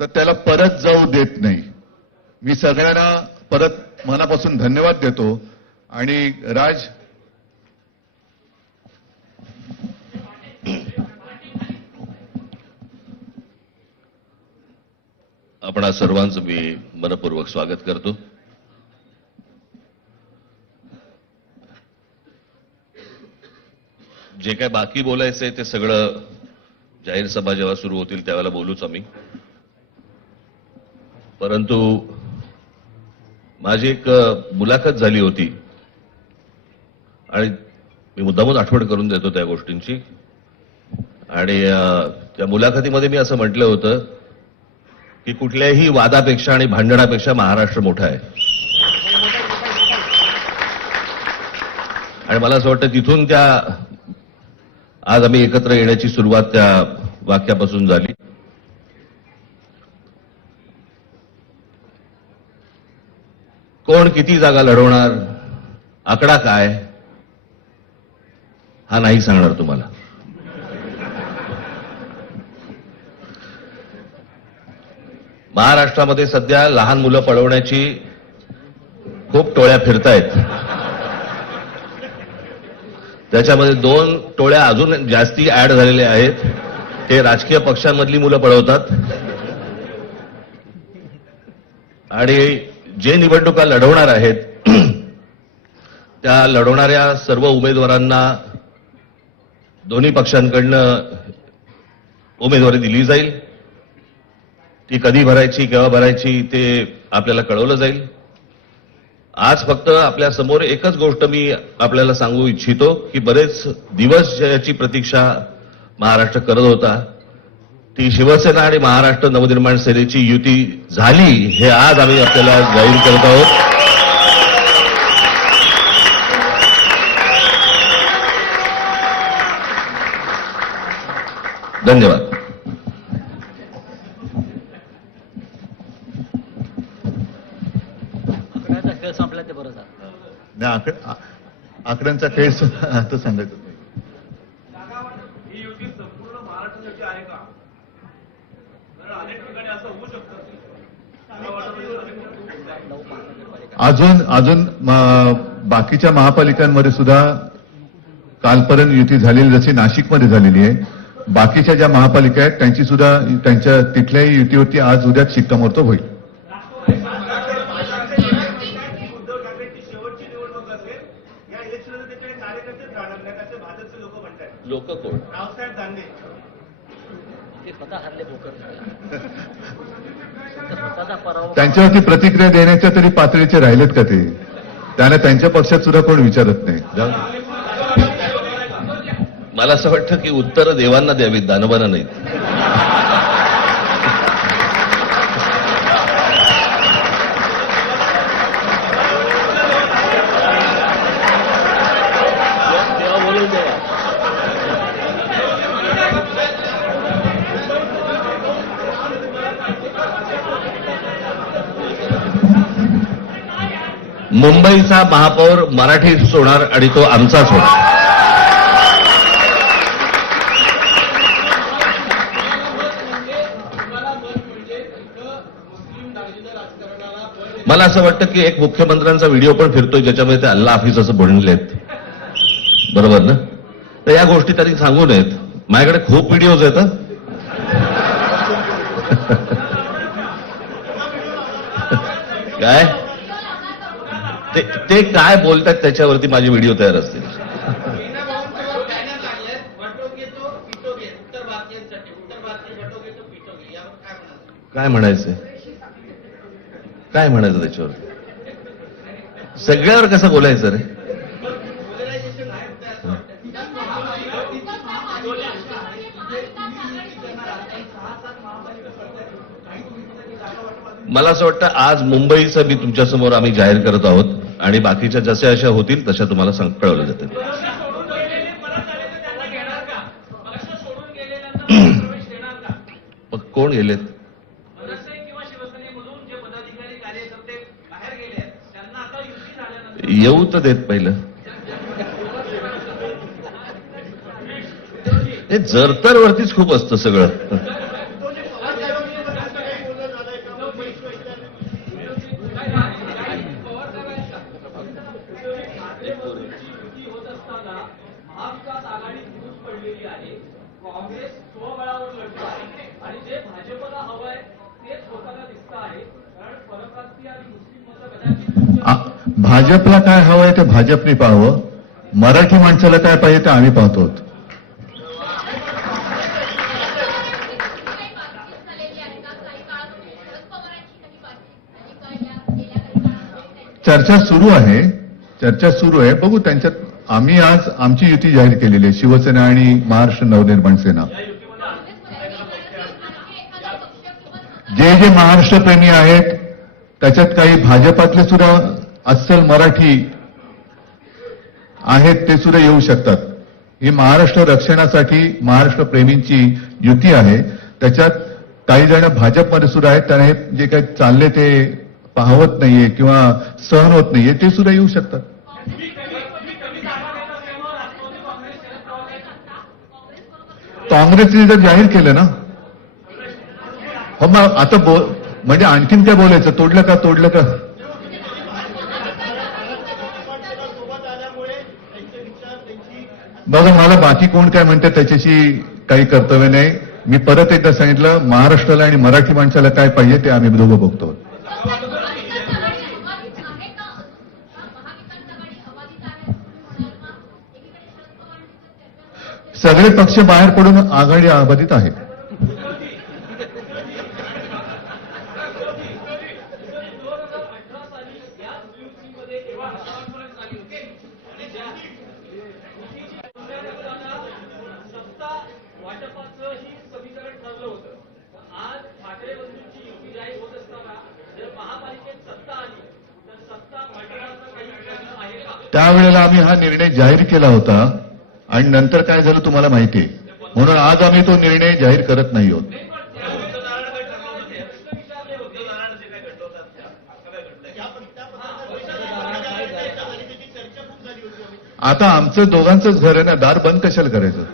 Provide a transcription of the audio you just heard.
तर त्याला परत जाऊ देत नाही. मी सगळ्यांना परत मनापासून धन्यवाद देतो. आणि राज, आपणा सर्वांचं मी मनपूर्वक स्वागत करतो. जे काय बाकी बोलायचंय ते सगळं जाहीर सभा जेव्हा सुरू होतील त्यावेळेला बोलूच आम्ही. परंतु माझी एक मुलाखत झाली होती आणि मी मुद्दामून आठवण करून देतो त्या गोष्टींची. आणि त्या मुलाखतीमध्ये मी असं म्हटलं होतं की कुठल्याही वादापेक्षा आणि भांडणापेक्षा महाराष्ट्र मोठा आहे. आणि मला असं वाटतं तिथून त्या आज आम्ही एकत्र येण्याची सुरुवात त्या वाक्यापासून झाली. कोण किती जागा लढवणार, आकडा काय, हा नाही सांगणार तुम्हाला. महाराष्ट्रामध्ये सध्या लहान मुलं पळवण्याची खूप टोळ्या फिरतायत. त्याच्यामध्ये 2 टोळ्या अजून जास्ती ऍड झालेल्या आहेत. ते राजकीय पक्षांमधली मुलं पळवतात आणि जे निवडणुका लढवणार आहेत त्या लढवणाऱ्या सर्व उमेदवारांना दोन्ही पक्षांकडनं उमेदवारी दिली जाईल. ती कधी भरायची, केव्हा भरायची ते आपल्याला कळवलं जाईल. आज फक्त आपल्या समोर एकच गोष्ट मी आपल्याला सांगू इच्छितो की बरेच दिवस ज्याची प्रतीक्षा महाराष्ट्र करत होता ती शिवसेना आणि महाराष्ट्र नवनिर्माण सेनेची युती झाली, हे आज आम्ही आपल्याला जाहीर करत आहोत. धन्यवाद. संपला ते बरं झालं. नाही, आकड्यांचा खेळ आता सांगायचं. ही युती संपूर्ण महाराष्ट्रासाठी आहे का? कारण अनेक ठिकाणी असं होऊ शकतं. अजून बाकीच्या महापालिकांमध्ये सुद्धा कालपर्यंत युती झालेली, जशी नाशिकमध्ये झालेली आहे, बाकीच्या ज्या महापालिका आहेत त्यांची सुद्धा त्यांच्या तिथल्याही युतीवरती आज उद्या शिक्कामोर्तब होईल. लोक कोण? रावसाहेब दानवे ते स्वतः हरले भोकर स्वतःचा पराभव. त्यांच्यावरती प्रतिक्रिया देण्याच्या तरी पातळीचे राहिलेत का ते? त्याने त्यांच्या पक्षात सुद्धा कोण विचारत नाही. मला असं वाटतं की उत्तरं देवांना द्यावीत, दानवांना नाहीत. तेव्हा बोलून देवा. मुंबईचा महापौर मराठीच होणार आणि तो आमचाच होणार. मला असं वाटतं की एक मुख्यमंत्र्यांचा व्हिडिओ पण फिरतोय ज्याच्यामध्ये ते अल्ला हाफिज असं म्हणलेत, बरोबर ना? तर या गोष्टी त्यांनी सांगू नयेत. माझ्याकडे खूप व्हिडिओज आहेत. काय ते काय बोलतात त्याच्यावरती माझे व्हिडिओ तयार असतील. काय म्हणायचंय, काय म्हणायचं त्याच्यावर? सगळ्यावर कसं बोलायचं रे? मला असं वाटतं आज मुंबईचं मी तुमच्यासमोर आम्ही जाहीर करत आहोत आणि बाकीच्या जशा अशा होतील तशा तुम्हाला कळवलं जातील. मग कोण गेलेत? येऊ तर देत पहिलं. हे जरतर वरतीच खूप असतं सगळं. काँग्रेस स्वबळावर लढतो आहे आणि जे भाजपला हवंय तेच होताना दिसत आहे. कारण परप्रांतीय आणि मुस्लिम मतं कदाचित भाजपला काय हवंय ते भाजपने पाहावं, मराठी माणसाला काय पाहिजे ते आम्ही पाहतो. चर्चा सुरू आहे. बघू त्यांच्यात. आम्ही आज आमची युती जाहीर केलेली आहे, शिवसेना आणि महाराष्ट्र नवनिर्माण सेना. जे जे महाराष्ट्र प्रेमी आहेत त्याच्यात काही भाजपातले सुद्धा अस्सल मराठी आहेत, ते सुद्धा येऊ शकतात. ही महाराष्ट्र रक्षणासाठी महाराष्ट्र प्रेमींची युती आहे. त्याच्यात काही जण भाजपमध्ये सुद्धा आहेत, त्यांना हे जे काही चालले ते पाहवत नाहीये किंवा सहन होत नाहीये, ते सुद्धा येऊ शकतात. काँग्रेसने जर जाहीर केलं ना, हो मग आता म्हणजे आणखीन काय बोलायचं, तोडलं का. बघा, मला बाकी कोण काय म्हणते त्याच्याशी काही कर्तव्य नाही. मी परत एकदा सांगितलं, महाराष्ट्राला आणि मराठी माणसाला काय पाहिजे ते आम्ही दोघं बघतो. सगळे पक्ष बाहेर पडून आघाडी अबाधित आहे. वाटपाचं ही समीकरण ठरलं होतं. आज ठाकरे बंधूंची युती जाहीर होत असताना जर महापालिकेत सत्ता आली तर सत्ता वाटपाचा काही प्रश्न आहे का? त्यावेळेला आम्ही हा निर्णय जाहीर केला होता आणि नंतर काय झालं तुम्हाला माहिती आहे. म्हणून आज आम्ही तो निर्णय जाहीर करत नाही आहोत. आता आमचं दोघांचंच घर आहे ना, दार बंद कशाला करायचं.